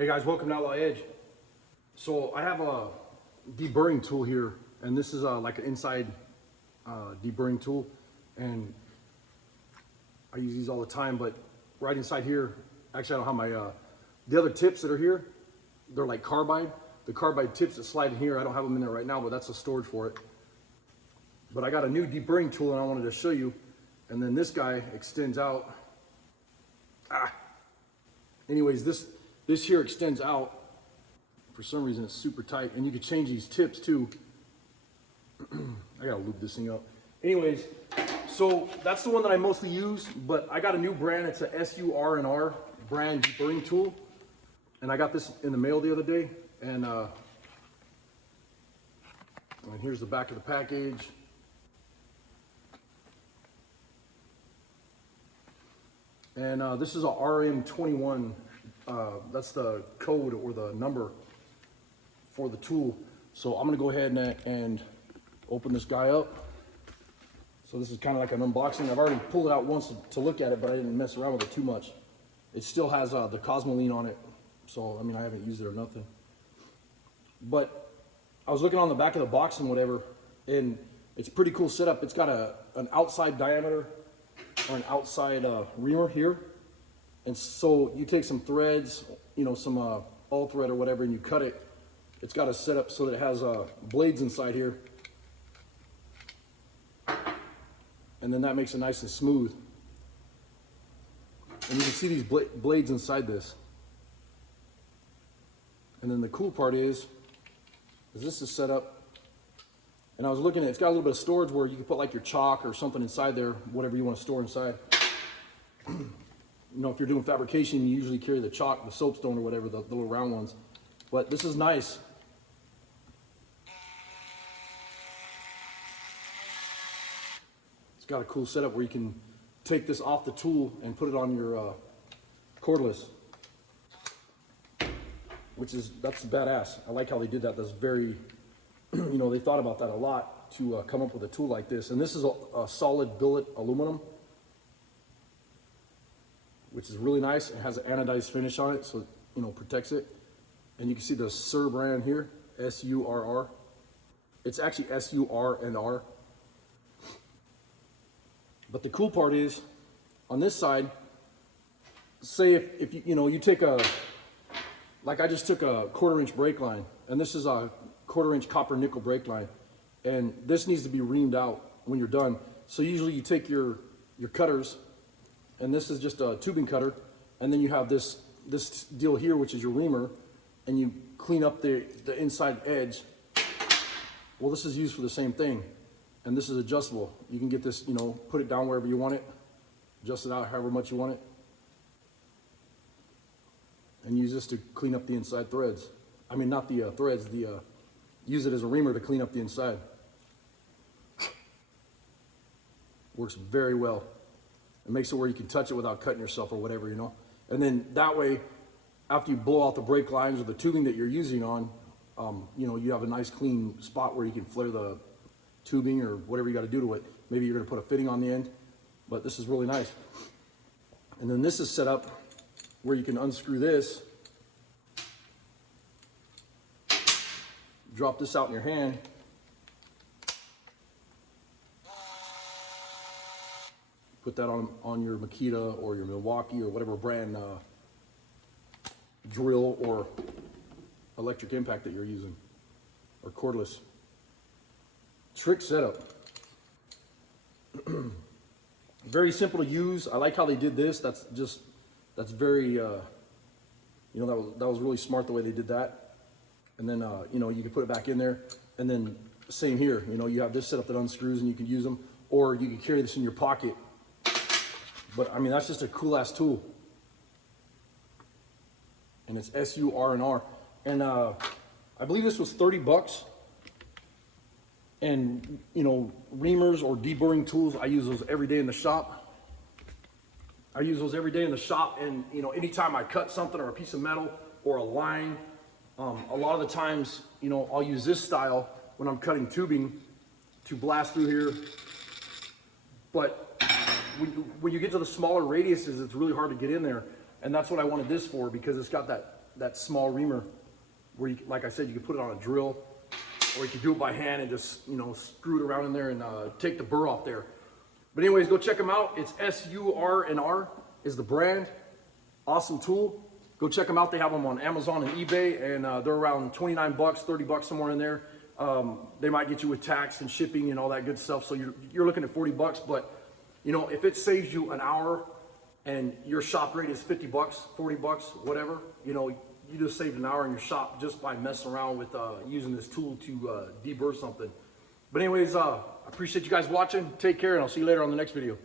Hey guys, welcome to Outlaw Edge. So I have a deburring tool here, and this is like an inside deburring tool, and I use these all the time. But right inside here, actually I don't have my the other tips that are here. They're like carbide. The carbide tips that slide in here, I don't have them in there right now, but that's the storage for it. But I got a new deburring tool, and I wanted to show you. And then this guy extends out. Anyways, this here extends out. For some reason it's super tight, and you can change these tips too. I gotta loop this thing up. Anyways, so that's the one that I mostly use, but I got a new brand. It's a S.U.R R brand deburring tool, and I got this in the mail the other day. And here's the back of the package. And this is a RM21. That's the code or the number for the tool. So I'm gonna go ahead and open this guy up. So this is kind of like an unboxing. I've already pulled it out once to look at it, but I didn't mess around with it too much. It still has the Cosmoline on it. So, I mean, I haven't used it or nothing. But I was looking on the back of the box and whatever, and it's a pretty cool setup. It's got an outside diameter or an outside reamer here. And so you take some threads, you know, some all thread or whatever, and you cut it. It's got a setup so that it has blades inside here. And then that makes it nice and smooth. And you can see these blades inside this. And then the cool part is this is set up, and I was looking at it's got a little bit of storage where you can put like your chalk or something inside there, whatever you want to store inside. You know, if you're doing fabrication, you usually carry the chalk, the soapstone or whatever, the little round ones. But this is nice. It's got a cool setup where you can take this off the tool and put it on your cordless, that's badass. I like how they did that. That's very, you know, they thought about that a lot to come up with a tool like this. And this is a solid billet aluminum, which is really nice. It has an anodized finish on it, so, you know, protects it. And you can see the S.U.R R brand here, S.U.R R. It's actually S.U.R R. But the cool part is, on this side, say if you know, you take like I just took a 1/4-inch brake line, and this is a 1/4-inch copper nickel brake line, and this needs to be reamed out when you're done. So usually you take your cutters, and this is just a tubing cutter, and then you have this deal here, which is your reamer, and you clean up the inside edge. Well, this is used for the same thing, and this is adjustable. You can get this, you know, put it down wherever you want it, adjust it out however much you want it, and use this to clean up the inside threads. I mean, not the threads, use it as a reamer to clean up the inside. Works very well. It makes it where you can touch it without cutting yourself or whatever, you know. And then that way, after you blow out the brake lines or the tubing that you're using on, you know, you have a nice clean spot where you can flare the tubing or whatever you got to do to it. Maybe you're going to put a fitting on the end, but this is really nice. And then this is set up where you can unscrew this, drop this out in your hand, put that on your Makita or your Milwaukee or whatever brand drill or electric impact that you're using, or cordless. Trick setup. Very simple to use. I like how they did this. That's very, you know, that was really smart the way they did that. And then, you know, you can put it back in there. And then same here, you know, you have this setup that unscrews and you can use them, or you can carry this in your pocket. But I mean, that's just a cool ass tool. And it's S.U.R R. And I believe this was 30 bucks. And, you know, reamers or deburring tools, I use those every day in the shop. I use those every day in the shop, and, you know, anytime I cut something or a piece of metal or a line, a lot of the times, you know, I'll use this style when I'm cutting tubing to blast through here. But when you get to the smaller radiuses, it's really hard to get in there. And that's what I wanted this for, because it's got that that small reamer where you, like I said, you can put it on a drill, or you can do it by hand and just, you know, screw it around in there and take the burr off there. But anyways, go check them out. It's S.U.R R is the brand. Awesome tool. Go check them out. They have them on Amazon and eBay, and they're around 29 bucks, 30 bucks, somewhere in there. They might get you with tax and shipping and all that good stuff. So you're looking at 40 bucks, but you know, if it saves you an hour and your shop rate is 50 bucks, 40 bucks, whatever, you know, you just saved an hour in your shop just by messing around with using this tool to deburr something. But anyways, I appreciate you guys watching. Take care, and I'll see you later on the next video.